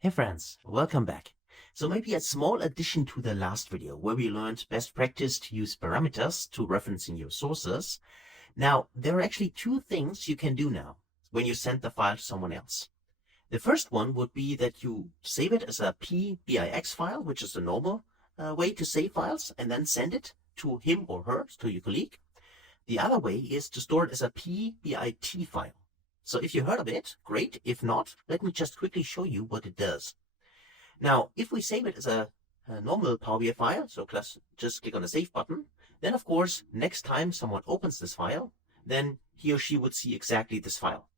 Hey friends, welcome back. So maybe a small addition to the last video where we learned best practice to use parameters to referencing your sources. Now, there are actually two things you can do now when you send the file to someone else. The first one would be that you save it as a PBIX file, which is the normal way to save files, and then send it to him or her, to your colleague. The other way is to store it as a PBIT file. So if you heard of it, great. If not, let me just quickly show you what it does. Now, if we save it as a normal Power BI file, so just click on the Save button, then of course, next time someone opens this file, then he or she would see exactly this file.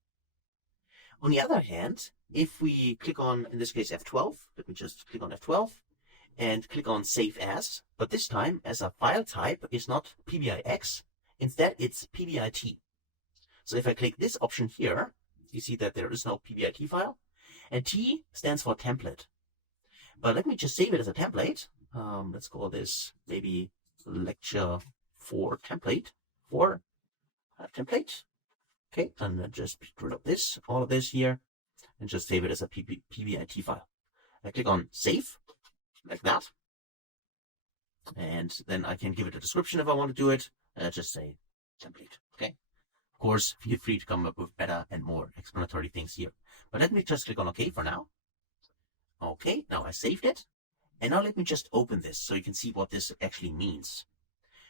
On the other hand, if we click on, in this case, F12, let me just click on F12, and click on Save As, but this time as a file type is not PBIX, instead it's PBIT. So if I click this option here, you see that there is no PBIT file, and T stands for template. But let me just save it as a template. Let's call this maybe lecture 4 template, template. Okay, and then just get rid of this, all of this here, and just save it as a PBIT file. I click on Save, like that. And then I can give it a description if I want to do it, and just say template, okay? Of course, feel free to come up with better and more explanatory things here. But let me just click on OK for now. Okay, now I saved it. And now let me just open this so you can see what this actually means.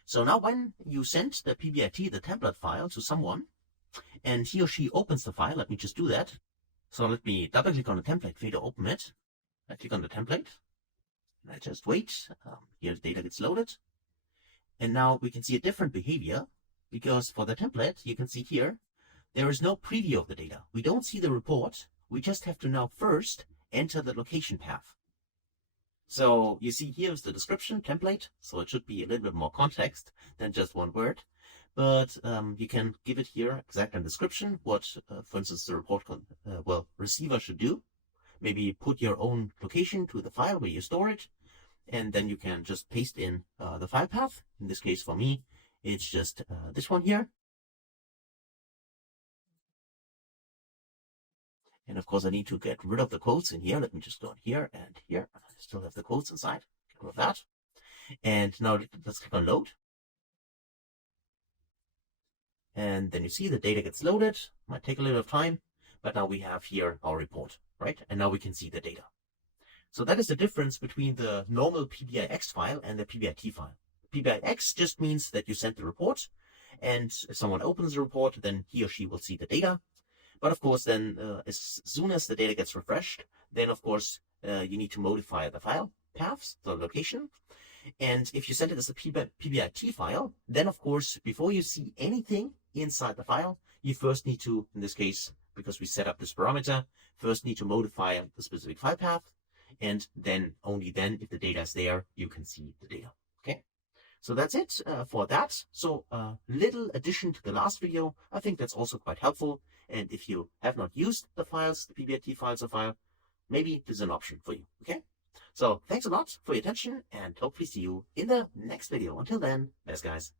So now when you send the PBIT, the template file, to someone, and he or she opens the file, let me just do that. So let me double click on the template for you to open it. I click on the template. And I just wait. Here the data gets loaded. And now we can see a different behavior. Because for the template, you can see here, there is no preview of the data. We don't see the report. We just have to now first enter the location path. So you see here is the description template. So it should be a little bit more context than just one word. But you can give it here exact description, what, for instance, the report, receiver should do. Maybe put your own location to the file where you store it. And then you can just paste in the file path. In this case, for me, it's just this one here. And of course, I need to get rid of the quotes in here. Let me just go in here and here. I still have the quotes inside. Get rid of that. And now let's click on Load. And then you see the data gets loaded. Might take a little bit of time, but now we have here our report, right? And now we can see the data. So that is the difference between the normal PBIX file and the PBIT file. PBIX just means that you send the report, and if someone opens the report, then he or she will see the data. But of course, then as soon as the data gets refreshed, then of course you need to modify the file paths, the location. And if you send it as a PBIT file, then of course, before you see anything inside the file, you first need to, in this case, because we set up this parameter, first need to modify the specific file path. And then, only then, if the data is there, you can see the data. Okay? So that's it for that. So little addition to the last video. I think that's also quite helpful. And if you have not used the files, the PBIT files or file, maybe this is an option for you. Okay? So thanks a lot for your attention and hopefully see you in the next video. Until then, best guys.